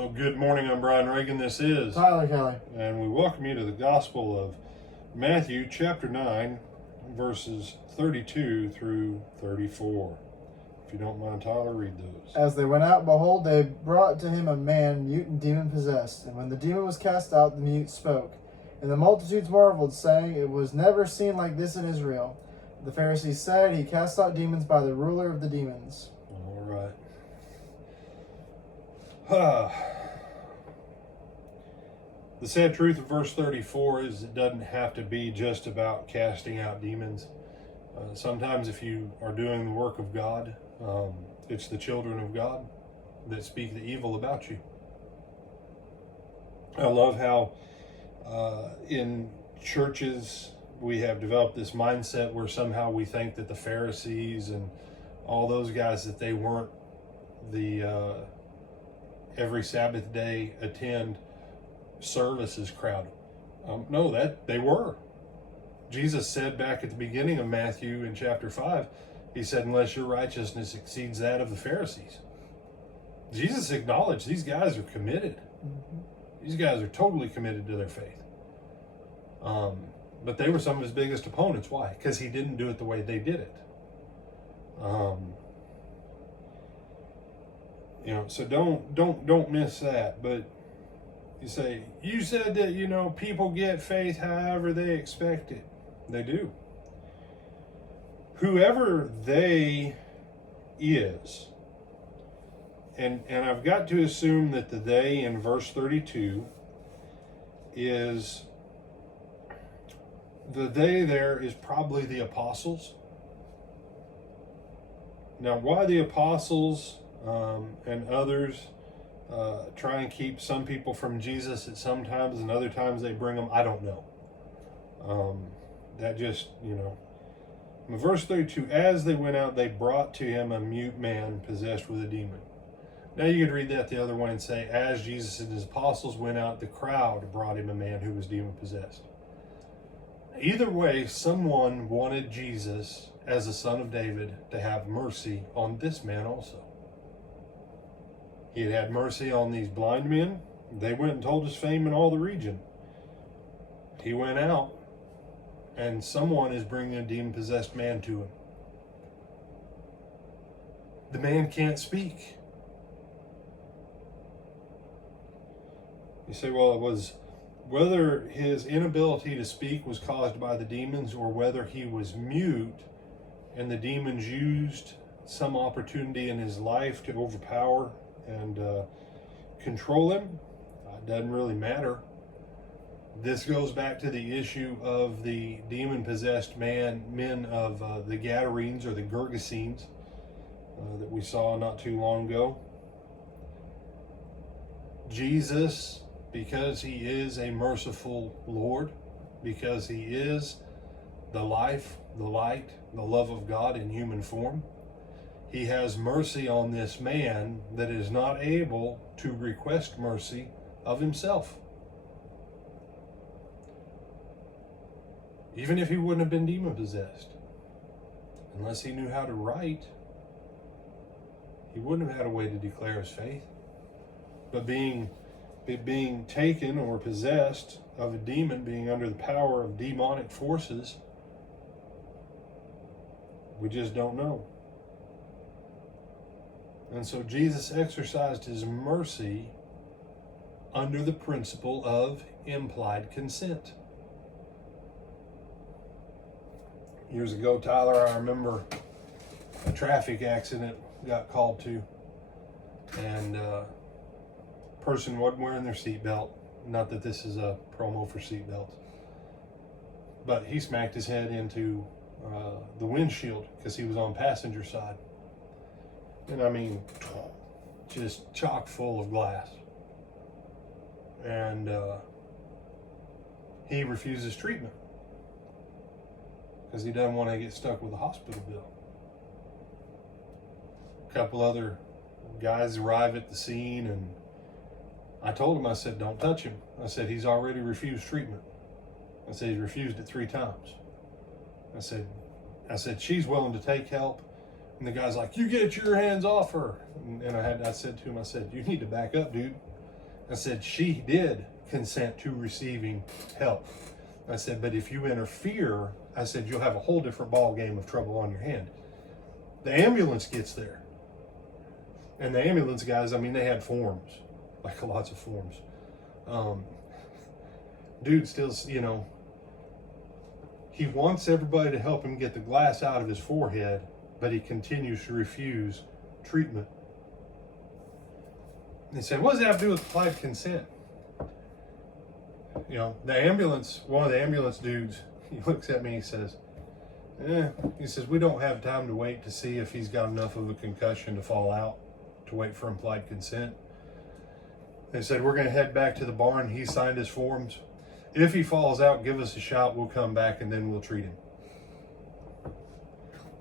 Well, good morning. I'm Brian Reagan. This is Tyler Kelly. And we welcome you to the Gospel of Matthew, chapter 9, verses 32 through 34. If you don't mind, Tyler, read those. As they went out, behold, they brought to him a man mute and demon-possessed. And when the demon was cast out, the mute spoke. And the multitudes marveled, saying, It was never seen like this in Israel. The Pharisees said, He cast out demons by the ruler of the demons. All right. The sad truth of verse 34 is it doesn't have to be just about casting out demons. Sometimes if you are doing the work of God, it's the children of God that speak the evil about you. I love how in churches we have developed this mindset where somehow we think that the Pharisees and all those guys, that they weren't the every Sabbath day attend services crowd. No, that they were. Jesus said back at the beginning of Matthew in chapter 5, he said, unless your righteousness exceeds that of the Pharisees. Jesus acknowledged these guys are committed. These guys are totally committed to their faith. But they were some of his biggest opponents. Why? Because he didn't do it the way they did it. So don't miss that. But you say, you said that, people get faith however they expect it. They do. Whoever they is, and I've got to assume that the they in verse 32 is, the they there is probably the apostles. Now, why the apostles and others try and keep some people from Jesus at some times and other times they bring them, I don't know. That just, In verse 32, as they went out, they brought to him a mute man possessed with a demon. Now you could read that the other way and say, as Jesus and his apostles went out, the crowd brought him a man who was demon possessed. Either way, someone wanted Jesus, as a son of David, to have mercy on this man also. He had had mercy on these blind men. They went and told his fame in all the region. He went out, and someone is bringing a demon-possessed man to him. The man can't speak. You say, well, it was whether his inability to speak was caused by the demons or whether he was mute and the demons used some opportunity in his life to overpower and control him, doesn't really matter. This goes back to the issue of the demon-possessed men of the Gadarenes or the Gergesenes that we saw not too long ago. Jesus, because he is a merciful Lord, because he is the life, the light, the love of God in human form, he has mercy on this man that is not able to request mercy of himself. Even if he wouldn't have been demon-possessed, unless he knew how to write, he wouldn't have had a way to declare his faith. But being taken or possessed of a demon, being under the power of demonic forces, we just don't know. And so Jesus exercised his mercy under the principle of implied consent. Years ago, Tyler, I remember a traffic accident got called to, and person wasn't wearing their seatbelt. Not that this is a promo for seatbelts, but he smacked his head into the windshield because he was on passenger side. And I mean, just chock full of glass. And he refuses treatment because he doesn't want to get stuck with a hospital bill. A couple other guys arrive at the scene, and I told him, I said, don't touch him. I said, he's already refused treatment. I said, he's refused it 3 times. I said, she's willing to take help. And the guy's like, you get your hands off her. And I said to him, I said, you need to back up, dude. I said, she did consent to receiving help. I said, but if you interfere, I said, you'll have a whole different ball game of trouble on your hand. The ambulance gets there. And the ambulance guys, I mean, they had forms, like lots of forms. Dude still, you know, he wants everybody to help him get the glass out of his forehead, but he continues to refuse treatment. And he said, what does that have to do with implied consent? You know, the ambulance, one of the ambulance dudes, he looks at me, he says, he says, we don't have time to wait to see if he's got enough of a concussion to fall out, to wait for implied consent. They said, we're going to head back to the barn. He signed his forms. If he falls out, give us a shot. We'll come back and then we'll treat him.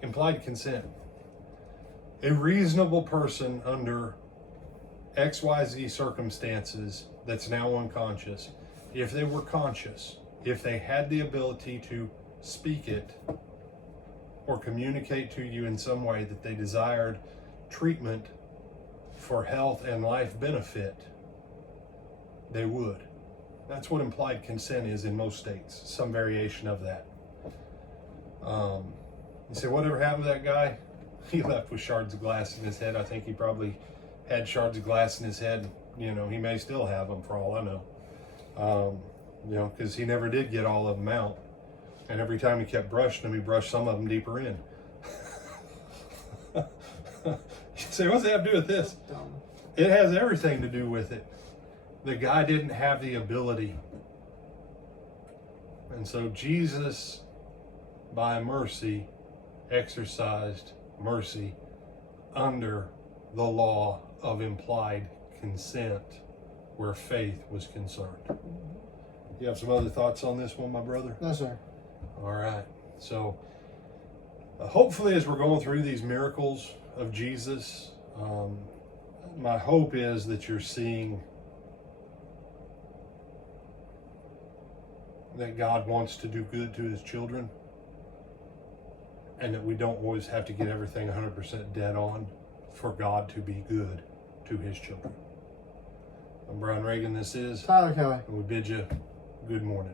Implied consent. A reasonable person under XYZ circumstances that's now unconscious, if they were conscious, if they had the ability to speak it or communicate to you in some way that they desired treatment for health and life benefit, they would. That's what implied consent is in most states, some variation of that. You say, whatever happened to that guy? He left with shards of glass in his head. I think he probably had shards of glass in his head. You know, he may still have them for all I know. You know, because he never did get all of them out. And every time he kept brushing them, he brushed some of them deeper in. You say, what's that have to do with this? It has everything to do with it. The guy didn't have the ability. And so Jesus, by mercy, exercised mercy under the law of implied consent where faith was concerned. You have some other thoughts on this one, my brother? No, sir. All right. So hopefully as we're going through these miracles of Jesus, my hope is that you're seeing that God wants to do good to his children and that we don't always have to get everything 100% dead on for God to be good to his children. I'm Brian Reagan, this is Tyler Kelly. and we bid you good morning.